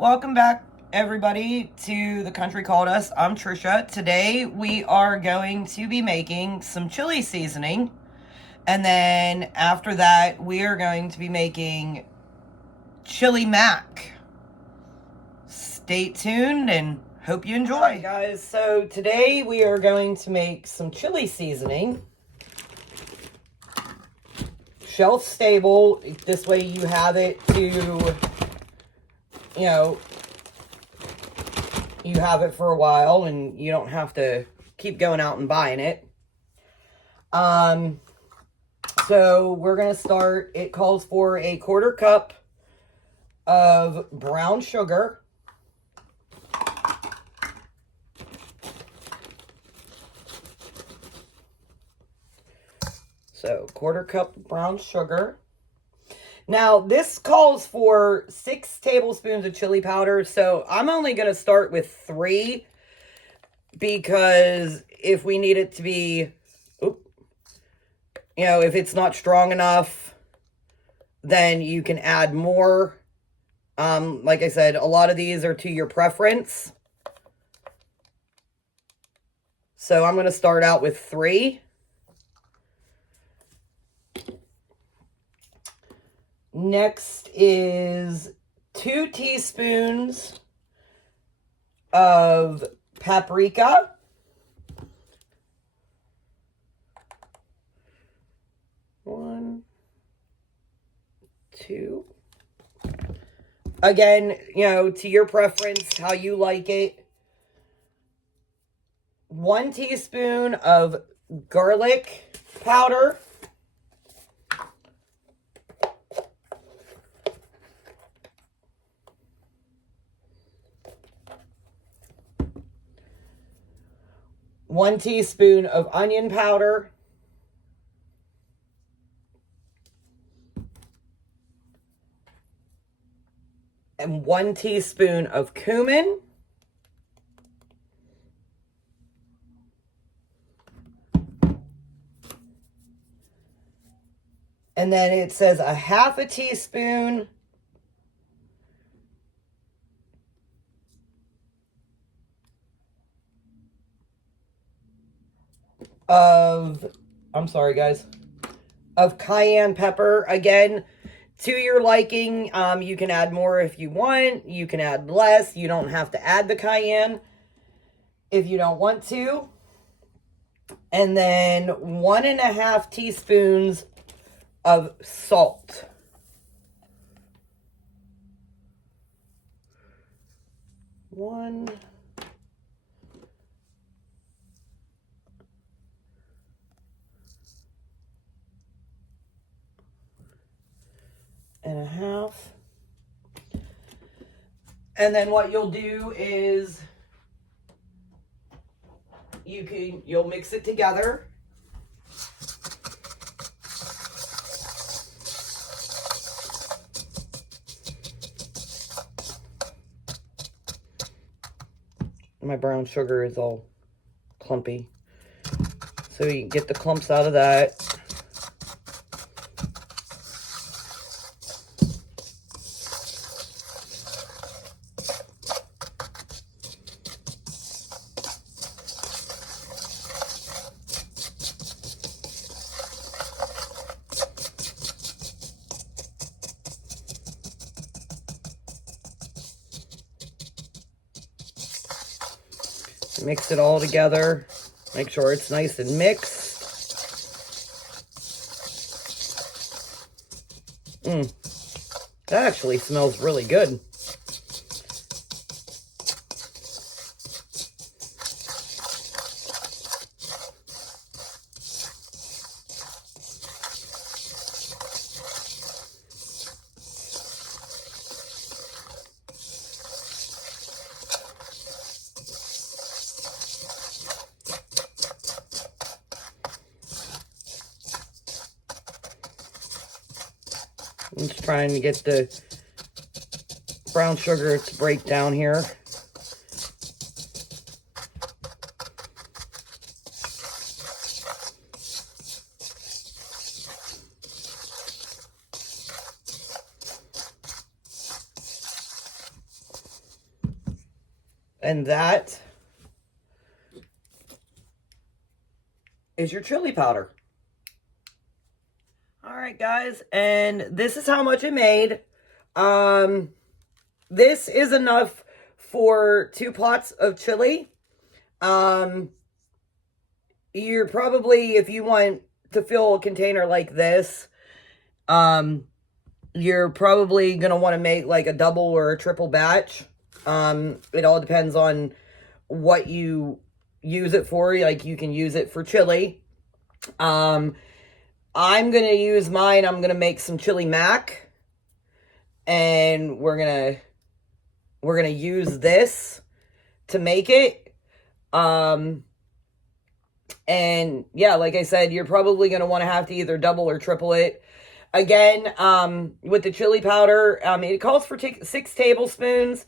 Welcome back, everybody, to The Country Called Us. I'm Trisha. Today we are going to be making some chili seasoning. And then after that, we are going to be making chili mac. Stay tuned and hope you enjoy. Alright, guys, so today we are going to make some chili seasoning. Shelf stable. This way you have it to, you have it for a while and you don't have to keep going out and buying it. So we're going to start. It calls for a 1/4 cup of brown sugar. So 1/4 cup brown sugar. Now, this calls for 6 tablespoons of chili powder, so I'm only going to start with 3 because if we need it to be, if it's not strong enough, then you can add more. Like I said, a lot of these are to your preference. So I'm going to start out with 3. Next is 2 teaspoons of paprika. One, 2. Again, to your preference, how you like it. 1 teaspoon of garlic powder. 1 teaspoon of onion powder. And 1 teaspoon of cumin. And then it says a 1/2 teaspoon of cayenne pepper. Again, to your liking, you can add more if you want. You can add less. You don't have to add the cayenne if you don't want to. And then 1.5 teaspoons of salt. One. And a half. And then what you'll do is you'll mix it together. My brown sugar is all clumpy, so you can get the clumps out of that. Mix it all together. Make sure it's nice and mixed. That actually smells really good. I'm just trying to get the brown sugar to break down here. And that is your chili powder. All right, guys, and this is how much it made. This is enough for 2 pots of chili. You're probably, if you want to fill a container like this, you're probably going to want to make like a double or a triple batch. It all depends on what you use it for. Like, you can use it for chili. I'm going to use mine. I'm going to make some chili mac. And we're going to use this to make it. And yeah, like I said, you're probably going to want to have to either double or triple it. Again, with the chili powder, it calls for 6 tablespoons.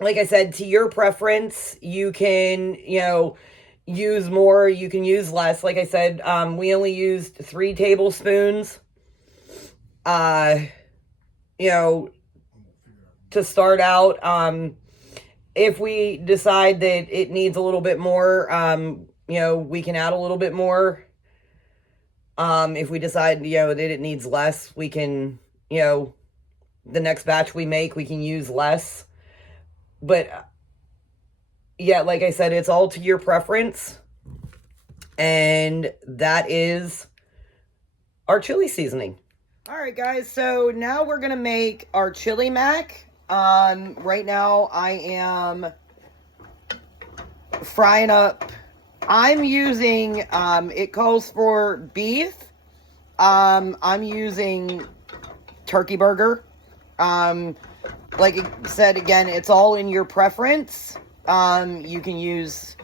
Like I said, to your preference, you can, use more, you can use less. Like I said, we only used 3 tablespoons, to start out. If we decide that it needs a little bit more, we can add a little bit more. If we decide, that it needs less, we can, the next batch we make, we can use less. But, yeah, like I said, it's all to your preference. And that is our chili seasoning. All right, guys, so now we're going to make our chili mac. Right now I am frying up. I'm using, it calls for beef. I'm using turkey burger. Like I said, again, it's all in your preference. You can use,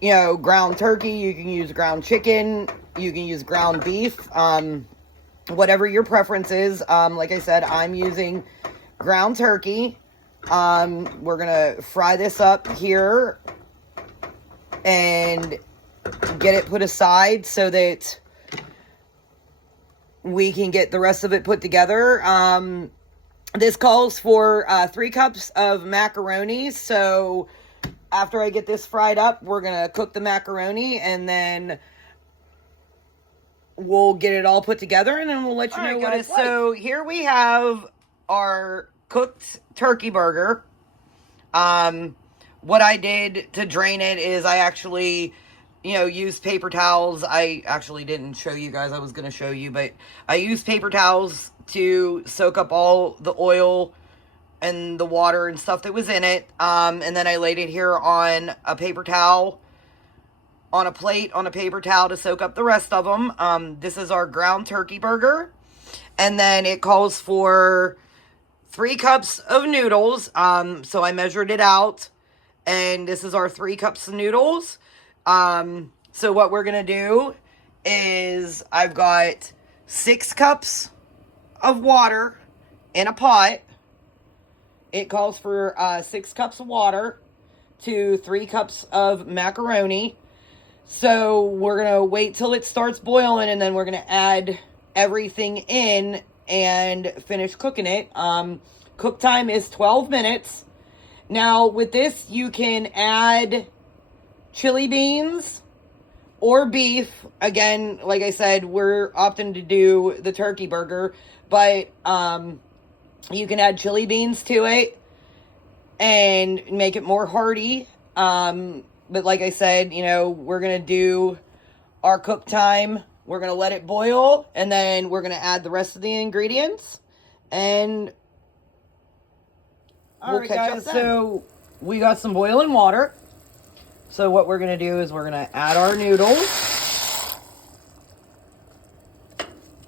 ground turkey, you can use ground chicken, you can use ground beef, whatever your preference is. Like I said, I'm using ground turkey. We're gonna fry this up here and get it put aside so that we can get the rest of it put together. This calls for 3 cups of macaroni. So after I get this fried up, we're gonna cook the macaroni and then we'll get it all put together and then we'll let you know what it's like. So here we have our cooked turkey burger. What I did to drain it is I actually, used paper towels. I actually didn't show you guys. I was going to show you, but I used paper towels to soak up all the oil and the water and stuff that was in it. And then I laid it here on a paper towel, on a plate, on a paper towel to soak up the rest of them. This is our ground turkey burger. And then it calls for 3 cups of noodles. So I measured it out. And this is our 3 cups of noodles. So what we're going to do is I've got 6 cups of water in a pot. It calls for 6 cups of water to 3 cups of macaroni. So we're going to wait till it starts boiling and then we're going to add everything in and finish cooking it. Cook time is 12 minutes. Now with this, you can add chili beans or beef. Again, like I said, we're opting to do the turkey burger, but you can add chili beans to it and make it more hearty. But like I said, we're going to do our cook time. We're going to let it boil, and then we're going to add the rest of the ingredients. And all right, guys, so we got some boiling water. So what we're going to do is we're going to add our noodles.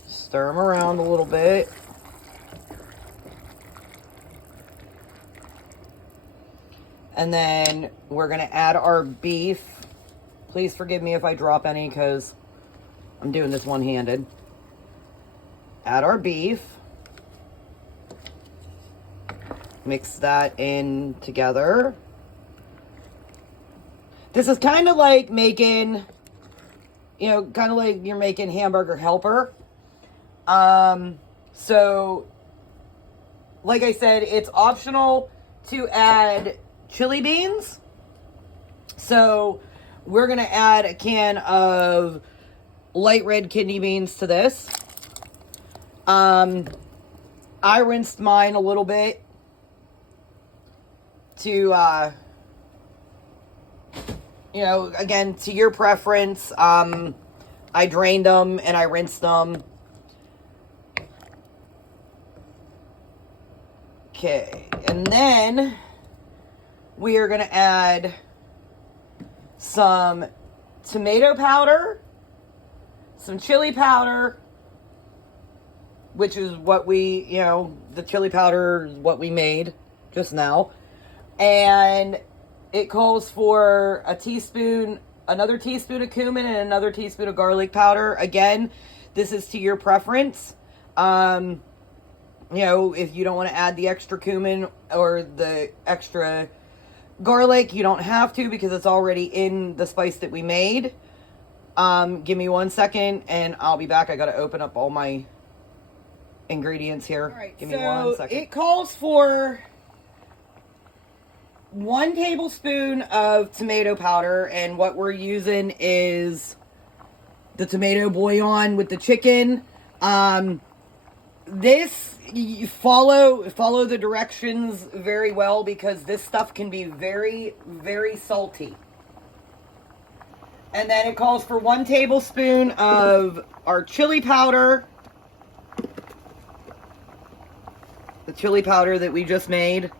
Stir them around a little bit. And then we're going to add our beef. Please forgive me if I drop any because I'm doing this one-handed. Add our beef. Mix that in together. This is kind of like making, kind of like you're making hamburger helper. So, like I said, it's optional. to add chili beans. So we're going to add a can of light red kidney beans to this. I rinsed mine a little bit to, you know, again, to your preference. I drained them and I rinsed them. Okay, and then we are going to add some tomato powder, some chili powder, which is what we, you know, the chili powder is what we made just now. And it calls for a teaspoon, another teaspoon of cumin and another teaspoon of garlic powder. Again, this is to your preference. You know, if you don't want to add the extra cumin or the extra garlic, you don't have to because it's already in the spice that we made. Give me 1 second and I'll be back. I got to open up all my ingredients here. All right, give me 1 second. It calls for 1 tablespoon of tomato powder, and what we're using is the tomato bouillon with the chicken. This, you follow the directions very well because this stuff can be very, very salty. And then it calls for 1 tablespoon of our chili powder. The chili powder that we just made.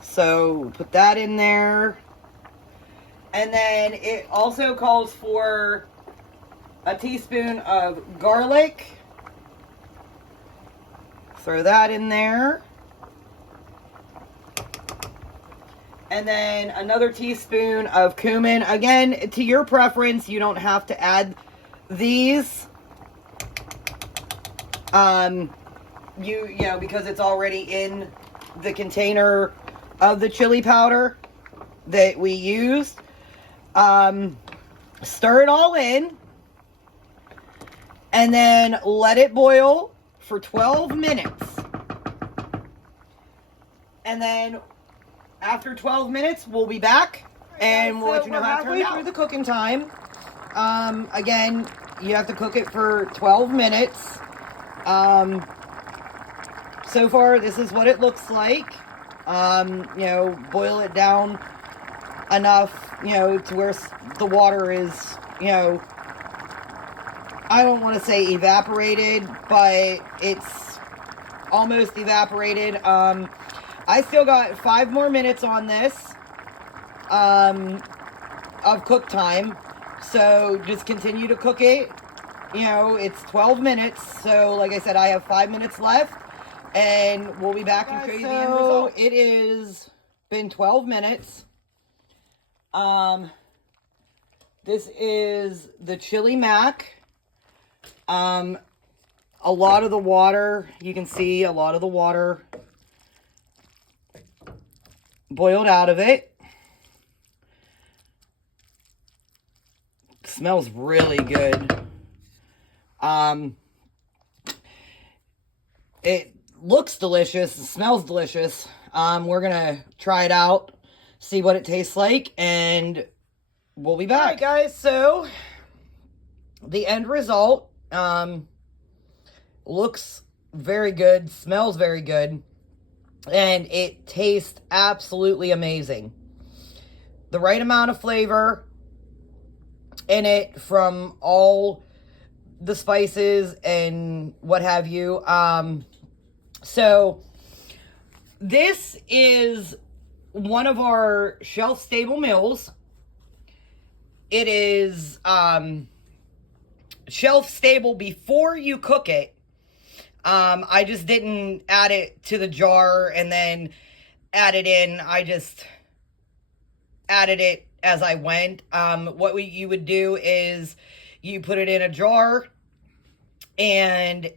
So put that in there. And then it also calls for a teaspoon of garlic. Throw that in there. And then another teaspoon of cumin. Again, to your preference, you don't have to add these. You know, because it's already in the container of the chili powder that we used. Stir it all in. And then let it boil for 12 minutes. And then after 12 minutes, we'll be back and we'll let you know how it turned out. Halfway through the cooking time. Again, you have to cook it for 12 minutes. So far, this is what it looks like. You know, boil it down enough, you know, to where the water is, you know, I don't want to say evaporated, but it's almost evaporated. I still got 5 more minutes on this of cook time. So just continue to cook it. You know, it's 12 minutes. So like I said, I have 5 minutes left. And we'll be back and show you the end result. It is been 12 minutes. This is the chili mac. A lot of the water, you can see a lot of the water boiled out of it. Smells really good. It looks delicious. It smells delicious. We're gonna try it out, see what it tastes like, and we'll be back. All right, guys, so the end result looks very good, smells very good, and it tastes absolutely amazing. The right amount of flavor in it from all the spices and what have you. So this is one of our shelf-stable meals. It is shelf-stable before you cook it. I just didn't add it to the jar and then add it in. I just added it as I went. What you would do is you put it in a jar and,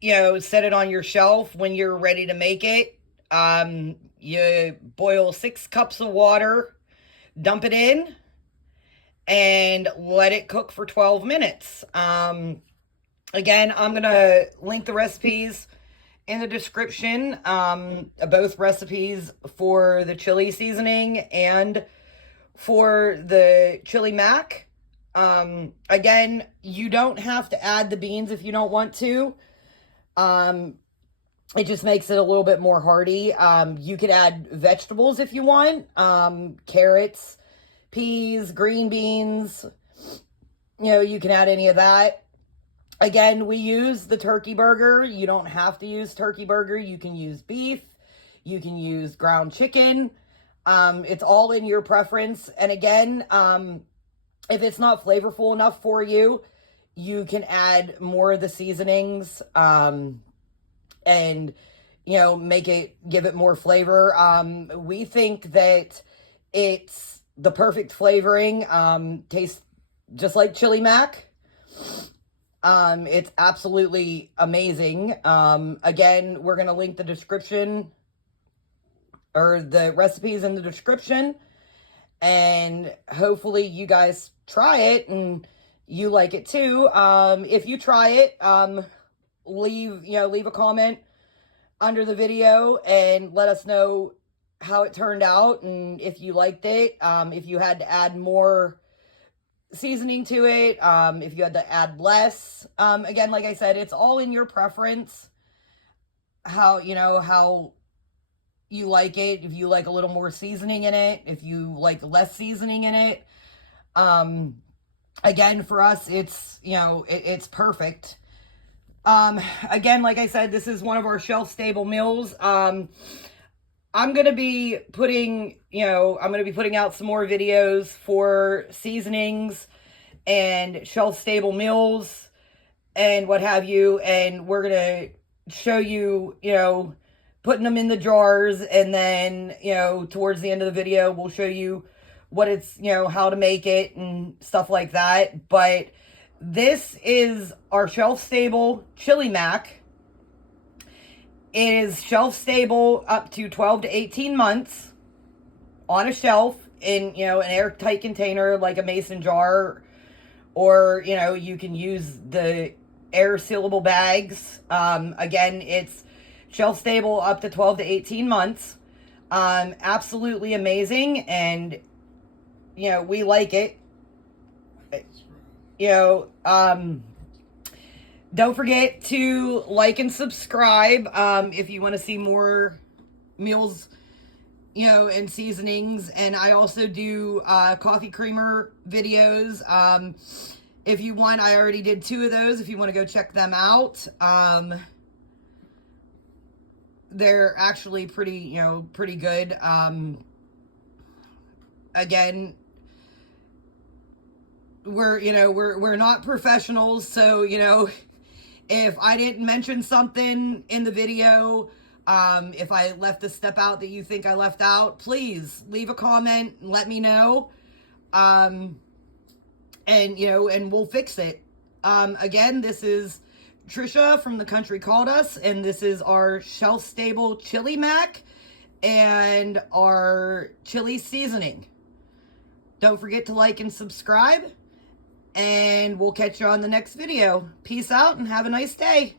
you know, set it on your shelf when you're ready to make it. You boil 6 cups of water, dump it in, and let it cook for 12 minutes. Again, I'm going to link the recipes in the description, both recipes for the chili seasoning and for the chili mac. Again, you don't have to add the beans if you don't want to. It just makes it a little bit more hearty. You could add vegetables if you want. Carrots, peas, green beans. You know, you can add any of that. Again, we use the turkey burger. You don't have to use turkey burger. You can use beef. You can use ground chicken. It's all in your preference. And again, if it's not flavorful enough for you, you can add more of the seasonings, and, you know, give it more flavor. We think that it's the perfect flavoring. Tastes just like chili mac. It's absolutely amazing. Again, we're going to link the description or the recipes in the description, and hopefully you guys try it and you like it too. If you try it, leave a comment under the video and let us know how it turned out and if you liked it. If you had to add more seasoning to it, if you had to add less. Again, like I said, it's all in your preference. How you like it. If you like a little more seasoning in it, if you like less seasoning in it. Again, for us, it's, it's perfect. Again, like I said, this is one of our shelf-stable meals. I'm going to be putting out some more videos for seasonings and shelf-stable meals and what have you. And we're going to show you, putting them in the jars. And then, towards the end of the video, we'll show you what it's, how to make it and stuff like that. But this is our shelf-stable chili mac. It is shelf-stable up to 12 to 18 months on a shelf in, an airtight container like a mason jar, or, you can use the air sealable bags. Again, it's shelf-stable up to 12 to 18 months. Absolutely amazing, and, we like it. Don't forget to like and subscribe if you want to see more meals, and seasonings. And I also do coffee creamer videos. If you want, I already did 2 of those. If you want to go check them out, they're actually pretty good. Again, we're not professionals, so, if I didn't mention something in the video, if I left a step out that you think I left out, please leave a comment and let me know. And we'll fix it. Again, this is Trisha from The Country Called Us, and this is our shelf-stable chili mac and our chili seasoning. Don't forget to like and subscribe, and we'll catch you on the next video. Peace out and have a nice day.